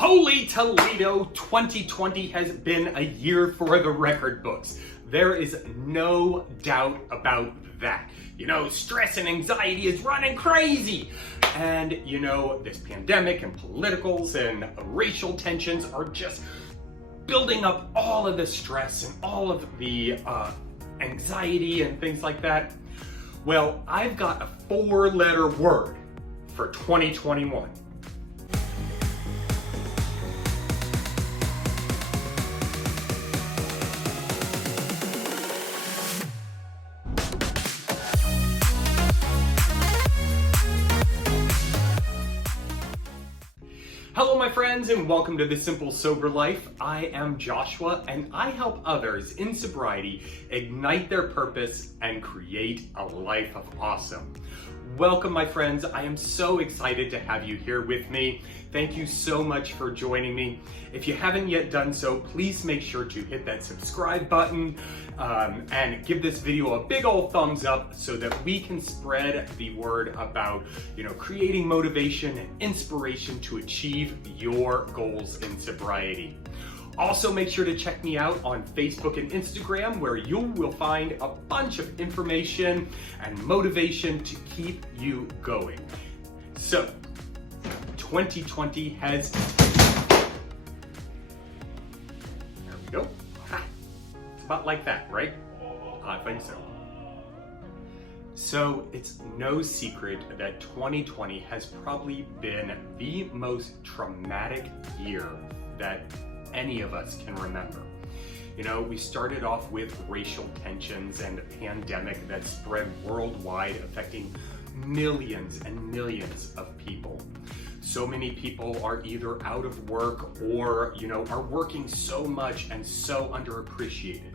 Holy Toledo, 2020 has been a year for the record books. There is no doubt about that. Stress and anxiety is running crazy. And, this pandemic and politicals and racial tensions are just building up all of the stress and all of the anxiety and things like that. Well, I've got a 4-letter word for 2021. Hello my friends, and welcome to The Simple Sober Life. I am Joshua, and I help others in sobriety ignite their purpose and create a life of awesome. Welcome my friends, I am so excited to have you here with me. Thank you so much for joining me. If you haven't yet done so, please make sure to hit that subscribe button and give this video a big old thumbs up so that we can spread the word about, creating motivation and inspiration to achieve your goals in sobriety. Also, make sure to check me out on Facebook and Instagram, where you will find a bunch of information and motivation to keep you going. So, 2020 has... There we go. It's about like that, right? I think so. So, it's no secret that 2020 has probably been the most traumatic year that any of us can remember. We started off with racial tensions and a pandemic that spread worldwide, affecting millions and millions of people. So many people are either out of work or, are working so much and so underappreciated.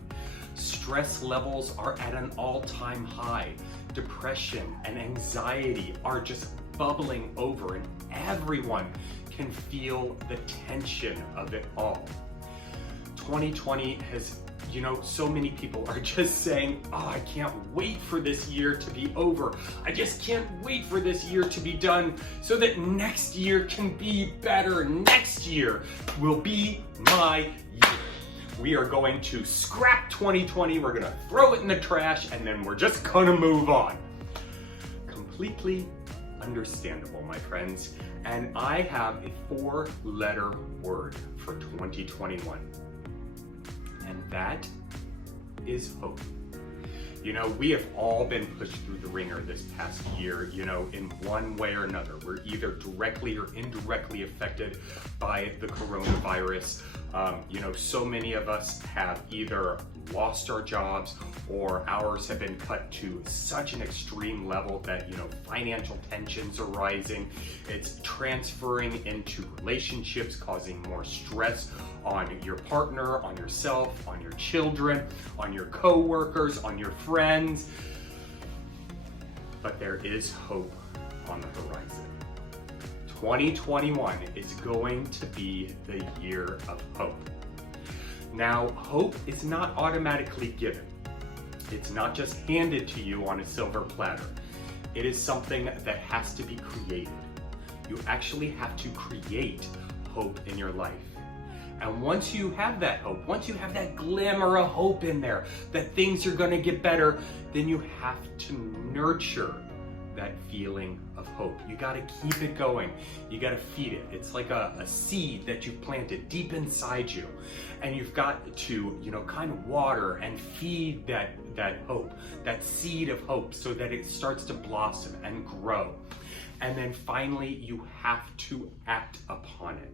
Stress levels are at an all-time high. Depression and anxiety are just bubbling over, and everyone can feel the tension of it all. 2020 has, so many people are just saying, oh, I can't wait for this year to be over. I just can't wait for this year to be done so that next year can be better. Next year will be my year. We are going to scrap 2020, we're gonna throw it in the trash, and then we're just gonna move on. Completely understandable, my friends. And I have a 4-letter word for 2021. And that is hope. We have all been pushed through the ringer this past year, in one way or another. We're either directly or indirectly affected by the coronavirus. So many of us have either lost our jobs or ours have been cut to such an extreme level that, financial tensions are rising. It's transferring into relationships, causing more stress on your partner, on yourself, on your children, on your co-workers, on your friends. But there is hope on the horizon. 2021 is going to be the year of hope. Now, hope is not automatically given. It's not just handed to you on a silver platter. It is something that has to be created. You actually have to create hope in your life. And once you have that hope, once you have that glimmer of hope in there, that things are gonna get better, then you have to nurture that feeling of hope. You gotta keep it going. You gotta feed it. It's like a seed that you've planted deep inside you. And you've got to, kind of water and feed that hope, that seed of hope, so that it starts to blossom and grow. And then finally, you have to act upon it.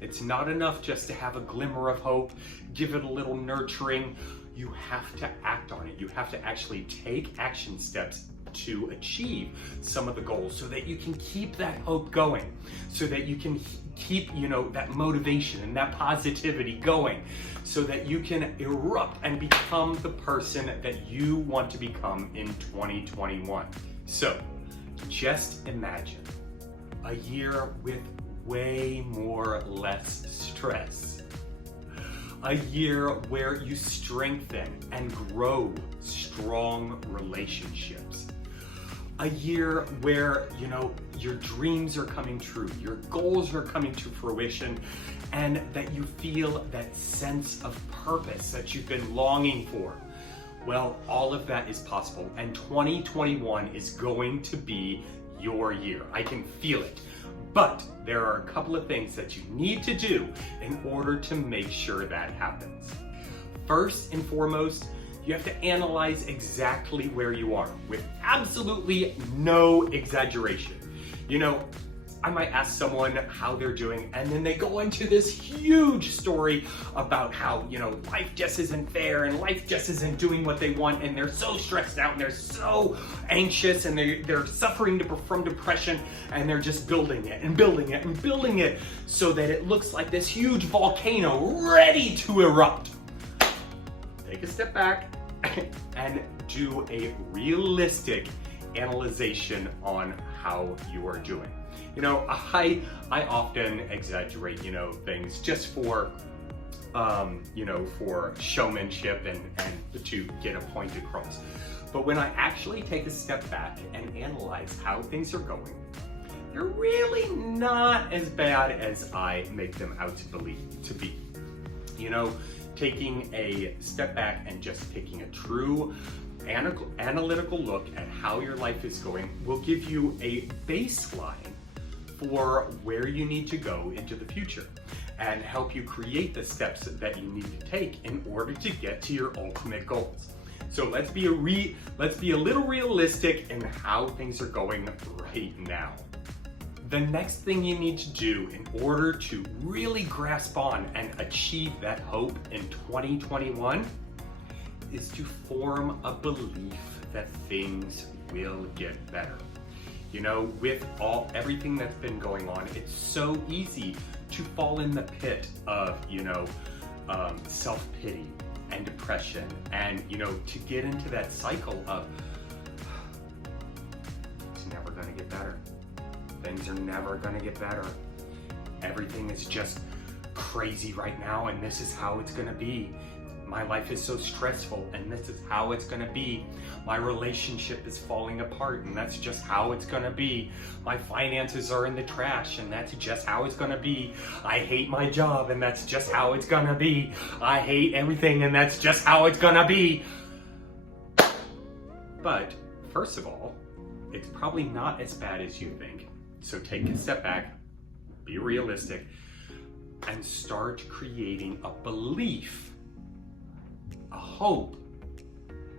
It's not enough just to have a glimmer of hope, give it a little nurturing. You have to act on it. You have to actually take action steps to achieve some of the goals so that you can keep that hope going, so that you can keep, that motivation and that positivity going, so that you can erupt and become the person that you want to become in 2021. So just imagine a year with way more less stress. A year where you strengthen and grow strong relationships. a year where, your dreams are coming true, your goals are coming to fruition, and that you feel that sense of purpose that you've been longing for. Well, all of that is possible, and 2021 is going to be your year. I can feel it. But there are a couple of things that you need to do in order to make sure that happens. First and foremost, you have to analyze exactly where you are with absolutely no exaggeration. I might ask someone how they're doing, and then they go into this huge story about how, life just isn't fair and life just isn't doing what they want, and they're so stressed out and they're so anxious and they're suffering from depression, and they're just building it and building it and building it so that it looks like this huge volcano ready to erupt. Take a step back and do a realistic analyzation on how you are doing. I often exaggerate, things just for, for showmanship and to get a point across. But when I actually take a step back and analyze how things are going, they're really not as bad as I make them out to be. Taking a step back and just taking a true analytical look at how your life is going will give you a baseline for where you need to go into the future and help you create the steps that you need to take in order to get to your ultimate goals. So let's be a little realistic in how things are going right now. The next thing you need to do in order to really grasp on and achieve that hope in 2021 is to form a belief that things will get better. With everything that's been going on, it's so easy to fall in the pit of, self-pity and depression, and, to get into that cycle of, it's never gonna get better. Things are never gonna get better. Everything is just crazy right now, and this is how it's gonna be. My life is so stressful, and this is how it's gonna be. My relationship is falling apart, and that's just how it's gonna be. My finances are in the trash, and that's just how it's gonna be. I hate my job, and that's just how it's gonna be. I hate everything, and that's just how it's gonna be. But first of all, it's probably not as bad as you think. So take a step back, be realistic, and start creating a belief, a hope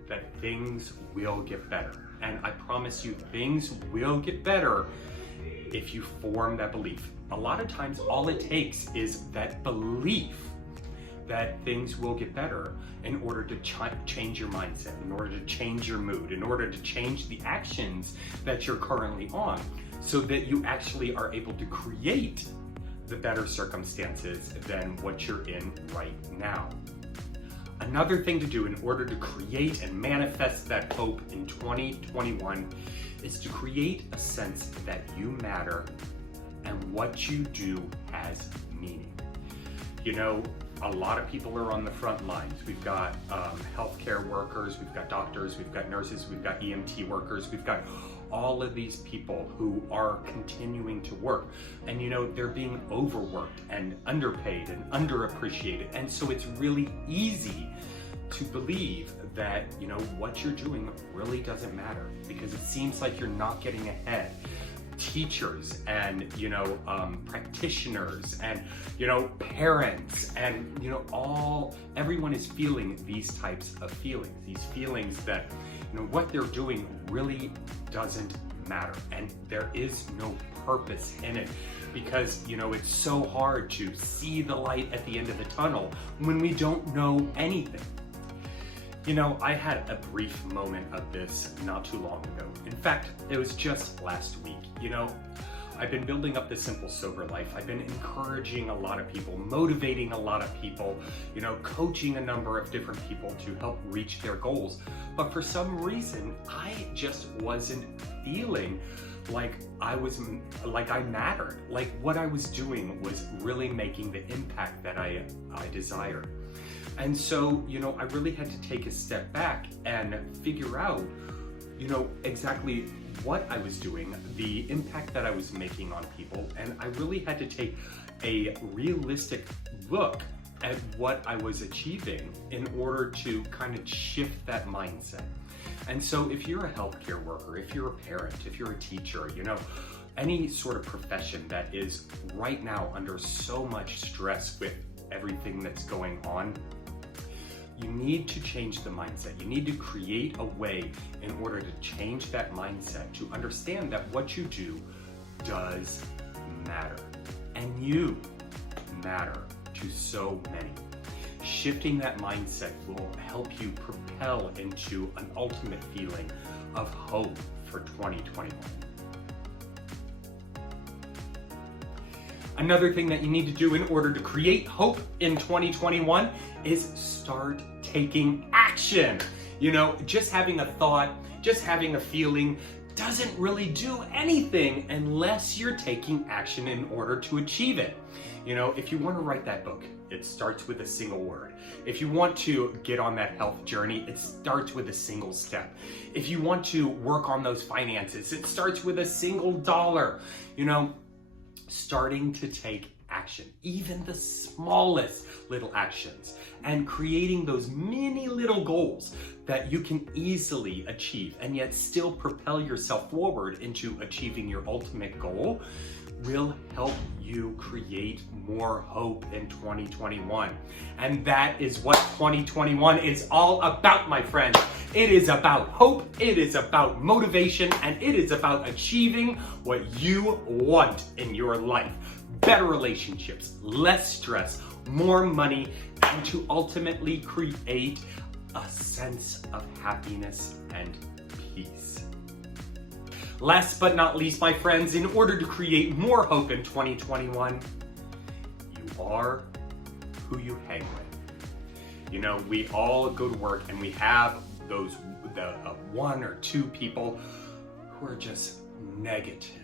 that things will get better. And I promise you, things will get better if you form that belief. A lot of times, all it takes is that belief that things will get better in order to change your mindset, in order to change your mood, in order to change the actions that you're currently on, so that you actually are able to create the better circumstances than what you're in right now. Another thing to do in order to create and manifest that hope in 2021 is to create a sense that you matter and what you do has meaning. A lot of people are on the front lines. We've got healthcare workers, we've got doctors, we've got nurses, we've got EMT workers, we've got all of these people who are continuing to work, and they're being overworked and underpaid and underappreciated, and so it's really easy to believe that what you're doing really doesn't matter because it seems like you're not getting ahead. Teachers and practitioners and parents and everyone is feeling these types of feelings, these feelings that what they're doing really doesn't matter, and there is no purpose in it because it's so hard to see the light at the end of the tunnel when we don't know anything. I had a brief moment of this not too long ago. In fact, it was just last week. I've been building up the Simple Sober Life. I've been encouraging a lot of people, motivating a lot of people, coaching a number of different people to help reach their goals. But for some reason, I just wasn't feeling like I mattered. Like what I was doing was really making the impact that I desired. And so, I really had to take a step back and figure out exactly what I was doing, the impact that I was making on people, and I really had to take a realistic look at what I was achieving in order to kind of shift that mindset. And so if you're a healthcare worker, if you're a parent, if you're a teacher, any sort of profession that is right now under so much stress with everything that's going on, you need to change the mindset. You need to create a way in order to change that mindset, to understand that what you do does matter. And you matter to so many. Shifting that mindset will help you propel into an ultimate feeling of hope for 2021. Another thing that you need to do in order to create hope in 2021 is start taking action. Just having a thought, just having a feeling doesn't really do anything unless you're taking action in order to achieve it. If you want to write that book, it starts with a single word. If you want to get on that health journey, it starts with a single step. If you want to work on those finances, it starts with a single dollar. Starting to take action, even the smallest little actions, and creating those mini little goals that you can easily achieve and yet still propel yourself forward into achieving your ultimate goal will help you create more hope in 2021. And that is what 2021 is all about, my friends. It is about hope, it is about motivation, and it is about achieving what you want in your life. Better relationships, less stress, more money, and to ultimately create a sense of happiness and peace. Last but not least, my friends, in order to create more hope in 2021, you are who you hang with. We all go to work and we have the one or two people who are just negative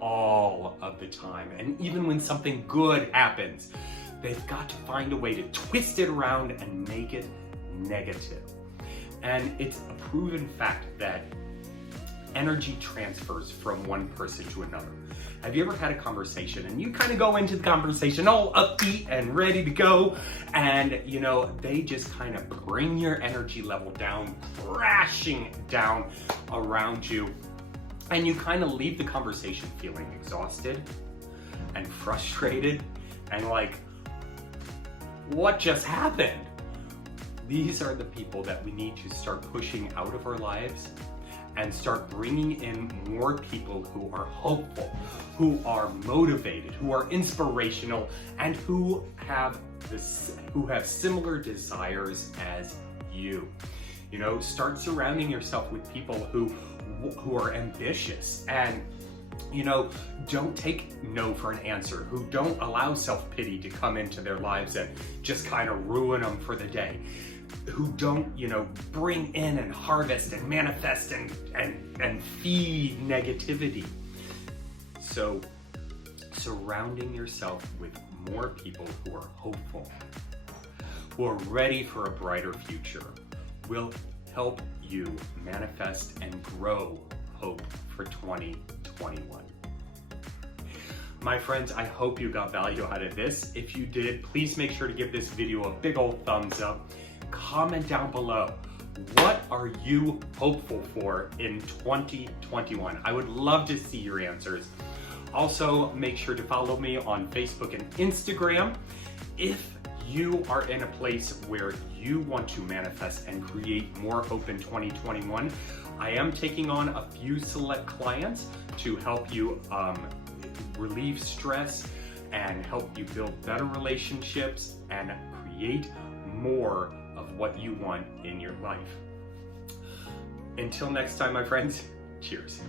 all of the time. And even when something good happens, they've got to find a way to twist it around and make it negative. And it's a proven fact that energy transfers from one person to another. Have you ever had a conversation and you kind of go into the conversation all upbeat and ready to go, and they just kind of bring your energy level down, crashing down around you, and you kind of leave the conversation feeling exhausted and frustrated and like, what just happened? These are the people that we need to start pushing out of our lives and start bringing in more people who are hopeful, who are motivated, who are inspirational, and who have similar desires as you. Start surrounding yourself with people who are ambitious and don't take no for an answer, who don't allow self-pity to come into their lives and just kind of ruin them for the day, who don't, bring in and harvest and manifest and feed negativity. So surrounding yourself with more people who are hopeful, who are ready for a brighter future, will help you manifest and grow hope for 2021. My friends, I hope you got value out of this. If you did, please make sure to give this video a big old thumbs up. Comment down below, what are you hopeful for in 2021? I would love to see your answers. Also, make sure to follow me on Facebook and Instagram. If you are in a place where you want to manifest and create more hope in 2021, I am taking on a few select clients to help you relieve stress and help you build better relationships and create more of what you want in your life. Until next time, my friends, cheers.